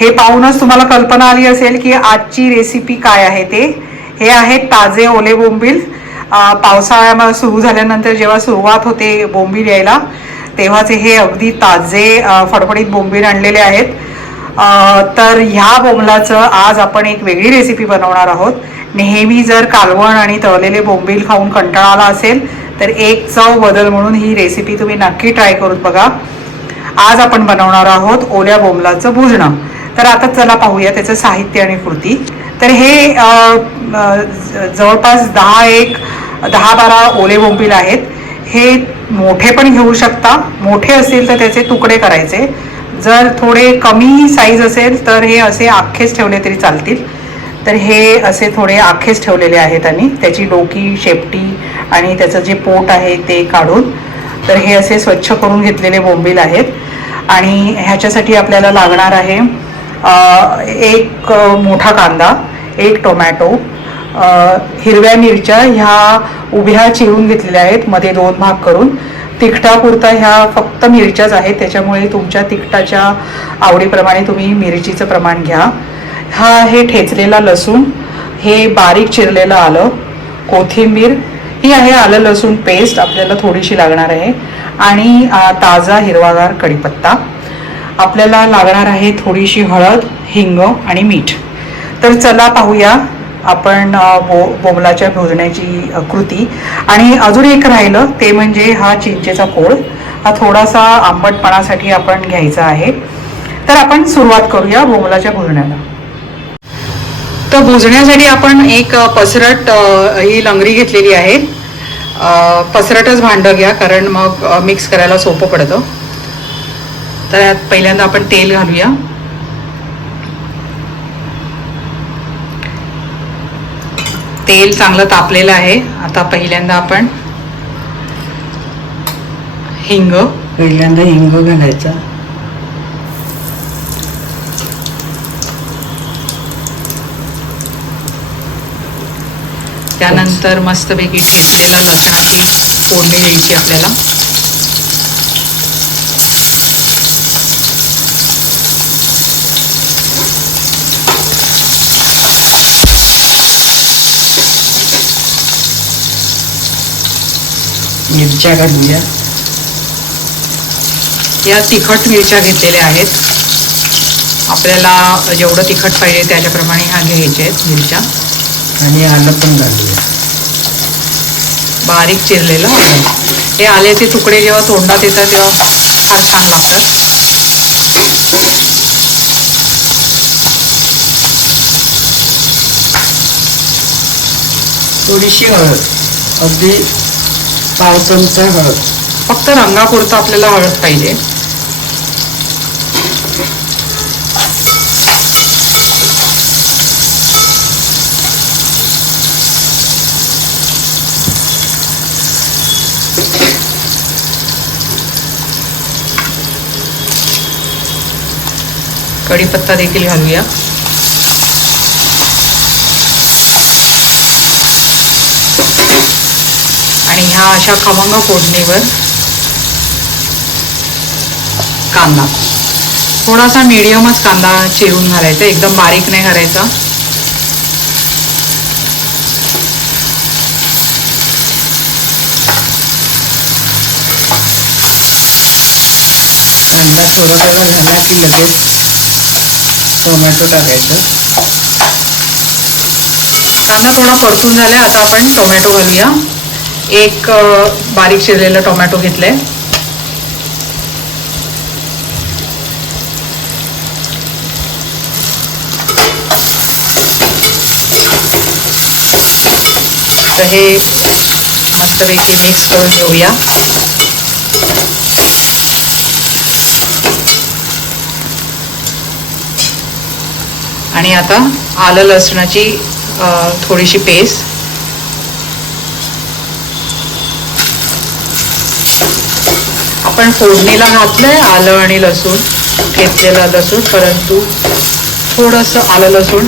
हे पाहूनच तुम्हाला कल्पना आली असेल की आजची रेसिपी काय आहे ते. हे आहेत ताजे ओले बोंबील. पावसाळ्या पावसाळ्यामध्ये सुरू झाल्यानंतर जेव्हा सुरुवात होते बोंबील यायला तेव्हाचे हे अगदी ताजे फडफडीत बोंबील आणलेले आहेत. तर ह्या बोंबलाचं आज आपण एक वेगळी रेसिपी बनवणार आहोत. नेहमी जर कालवण आणि तळलेले बोंबील खाऊन कंटाळा आला असेल तर एक चव बदल म्हणून ही रेसिपी तुम्ही नक्की ट्राय करून बघा. आज आपण बनवणार आहोत ओल्या बोंबलाचं भुजणं. तर आता चला पाहूया त्याचं साहित्य आणि कृती. तर हे जवळपास दहा एक दहा बारा ओले बोंबील आहेत. हे मोठे पण घेऊ शकता. मोठे असतील तर त्याचे तुकडे करायचे. जर थोडे कमी साईज असेल तर हे असे आखेच ठेवले तरी चालतील. तर हे असे थोडे आखेच ठेवलेले आहेत आणि त्याची डोकी शेपटी आणि त्याचं जे पोट आहे ते काढून तर हे असे स्वच्छ करून घेतलेले बोंबील आहेत. आणि ह्याच्यासाठी आपल्याला लागणार आहे एक मोठा कांदा एक टोमॅटो हिरव्या मिरच्या ह्या उभ्या चिरून घेतलेल्या आहेत मध्ये दोन भाग करून. तिखटापुरता ह्या फक्त मिरच्याच आहेत त्याच्यामुळे तुमच्या तिखटाच्या आवडीप्रमाणे तुम्ही मिरचीचं प्रमाण घ्या. हा हे ठेचलेला लसूण हे बारीक चिरलेलं आलं कोथिंबीर ही आहे आलं लसूण पेस्ट आपल्याला थोडीशी लागणार आहे. आणि ताजा हिरवागार कढीपत्ता. आपल्याला लागणार आहे थोडीशी हळद हिंग आणि मीठ. तर चला पाहूया आपण बो बोमलाच्या भोजण्याची कृती. आणि अजून एक राहिलं ते म्हणजे हा चिंचेचा कोळ. हा थोडासा आंबटपणासाठी आपण घ्यायचा आहे. तर आपण सुरुवात करूया बोमलाच्या भोजण्याला तर भुजण्यासाठी आपण एक पसरट ही लंगरी घेतलेली आहे. पसरटच भांडं घ्या कारण मग मिक्स करायला सोपं पडतं. तर यात पहिल्यांदा आपण तेल घालूया. तेल चांगलं तापलेलं आहे. आता पहिल्यांदा आपण हिंग. पहिल्यांदा हिंग घालायचा. त्यानंतर मस्तपैकी ठेचलेलं लसणाची फोडणी द्यायची आपल्याला. मिरच्या घालूया. या तिखट मिरच्या घेतलेल्या आहेत. आपल्याला जेवढं तिखट पाहिजे त्याच्याप्रमाणे ह्या घ्यायच्या आहेत मिरच्या. आणि आलं पण घालूया. बारीक चिरलेलं आलं. हे आल्याचे तुकडे जेव्हा तोंडात येतात तेव्हा फार छान लागतात. थोडीशी हळद. अगदी पाव चमचा हळद. फक्त रंगापुरतं आपल्याला हळद पाहिजे. कढीपत्ता देखील घालूया. आणि ह्या अशा खमंग फोडणीवर कांदा. थोडासा मिडियमच कांदा चिरून घालायचा एकदम बारीक नाही करायचा. कांदा थोडा थोडा झाला की लगेच टोमॅटो टाकायचं. कांदा थोडा परतून झालाय आता आपण टोमॅटो घालूया. एक बारीक चिरलेला टोमॅटो घेतलाय. तर हे मस्तपैकी मिक्स करून घेऊया. आणि आता आलं लसणाची थोडीशी पेस्ट आपण फोडणीला घातलंय आलं आणि लसूण. घेतलेलं लसूण परंतु थोडंसं आलं लसूण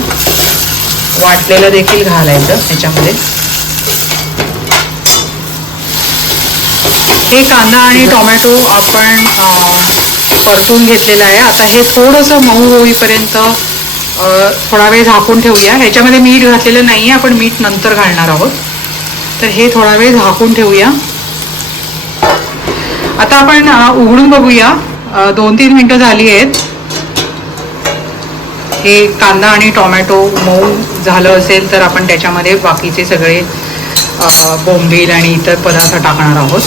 वाटलेलं देखील घालायचं ह्याच्यामध्ये हे कांदा आणि टोमॅटो आपण परतून घेतलेलं आहे. आता हे थोडंसं मऊ होईपर्यंत थोडा वेळ झाकून ठेवूया. ह्याच्यामध्ये मीठ घातलेलं नाही आहे आपण मीठ नंतर घालणार आहोत. तर हे थोडा वेळ झाकून ठेवूया. आता आपण उघडून बघूया. दोन तीन मिनटं झाली आहेत. हे कांदा आणि टोमॅटो मऊ झालं असेल तर आपण त्याच्यामध्ये बाकीचे सगळे बोंबील आणि इतर पदार्थ टाकणार आहोत.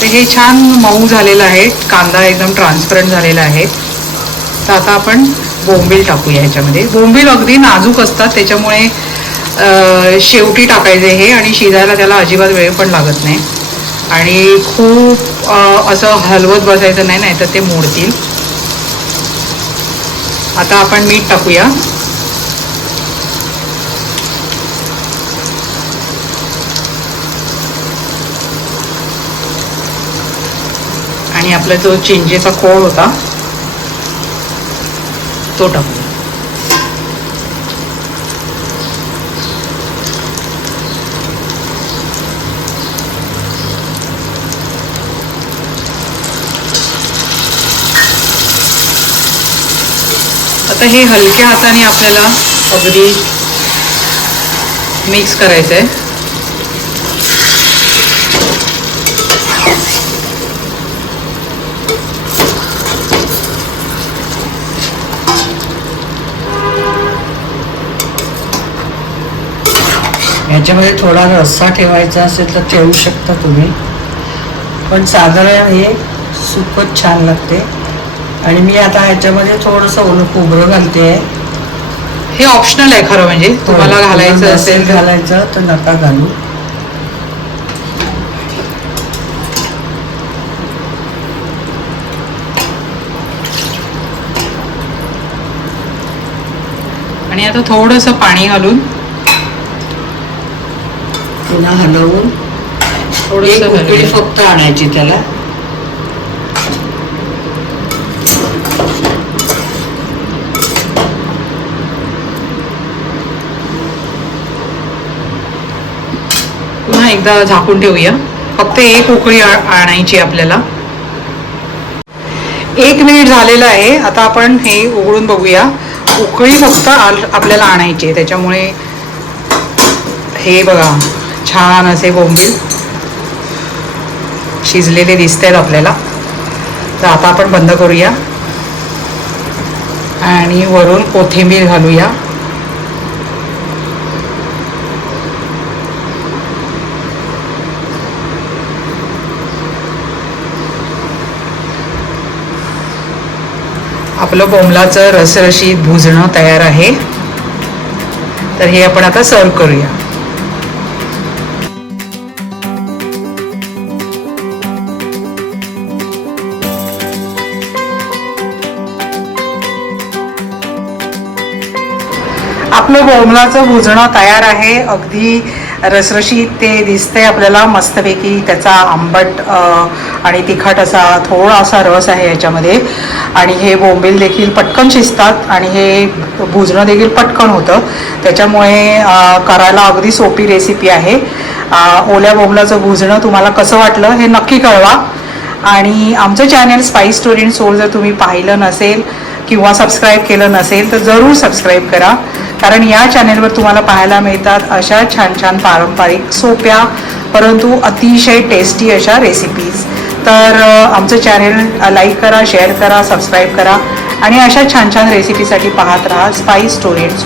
तर हे छान मऊ झालेलं आहे. कांदा एकदम ट्रान्सपरंट झालेला आहे. तर आता आपण बोंबील टाकूया ह्याच्यामध्ये. बोंबील अगदी नाजूक असतात त्याच्यामुळे शेवटी टाकायचे हे आणि शिजायला त्याला अजिबात वेळ पण लागत नाही. आणि खूप असं हलवत बसायचं नाही नाही तर ते मोडतील. आता आपण मीठ टाकूया. आणि आपला जो चिंचेचा कोळ होता तो टाकू आता हे हलक्या हाताने आपल्याला अगदी मिक्स करायचं आहे याच्यामध्ये थोडा रस्सा ठेवायचा असेल तर ठेवू शकता तुम्ही. पण साधारण हे सुकच छान लागते. आणि मी आता ह्याच्यामध्ये थोडंसं ओलं खोबरं घालते. हे ऑप्शनल आहे खरं म्हणजे. तुम्हाला घालायचं असेल घालायचं तर नका घालू. आणि आता थोडंसं पाणी घालून. पुन्हा हलवून. थोडंसं घालूया. फक्त आणायची त्याला. पुन्हा एकदा झाकून ठेवूया. फक्त एक उकळी आणायची आपल्याला. एक मिनिट झालेलं आहे. आता आपण हे उघडून बघूया. उकळी फक्त आपल्याला आणायची आहे. त्याच्यामुळे हे बघा छान असे बोंबील शिजलेले दिसत आहेत आपल्याला. तर आता आपण बंद करूया. आणि वरून कोथिंबीर घालूया. आपलं बोंबलाचं रसरशीत भुजणं तयार आहे. तर हे आपण आता सर्व करूया. आपलं बोंबलाचं भुजणं तयार आहे. अगदी रसरशीत ते दिसते आपल्याला मस्तपैकी. त्याचा आंबट आणि तिखट असा थोडासा रस आहे याच्यामध्ये. आणि हे बोंबील देखील पटकन शिजतात आणि हे भुजणं देखील पटकन होतं. त्याच्यामुळे करायला अगदी सोपी रेसिपी आहे. ओल्या बोंबलाचं भुजणं तुम्हाला कसं वाटलं हे नक्की कळवा. आणि आमचं channel Spice Story and Soul जर तुम्ही पाहिलं नसेल किंवा सबस्क्राईब केलं नसेल तर जरूर सबस्क्राईब करा. कारण या चॅनेलवर तुम्हाला पाहायला मिळतात अशा छान छान पारंपरिक सोप्या परंतु अतिशय टेस्टी अशा रेसिपीज तर आमचं चॅनेल लाईक करा शेअर करा सबस्क्राईब करा आणि अशा छान छान रेसिपीसाठी पाहत राहा स्पाईस स्टोरी अँड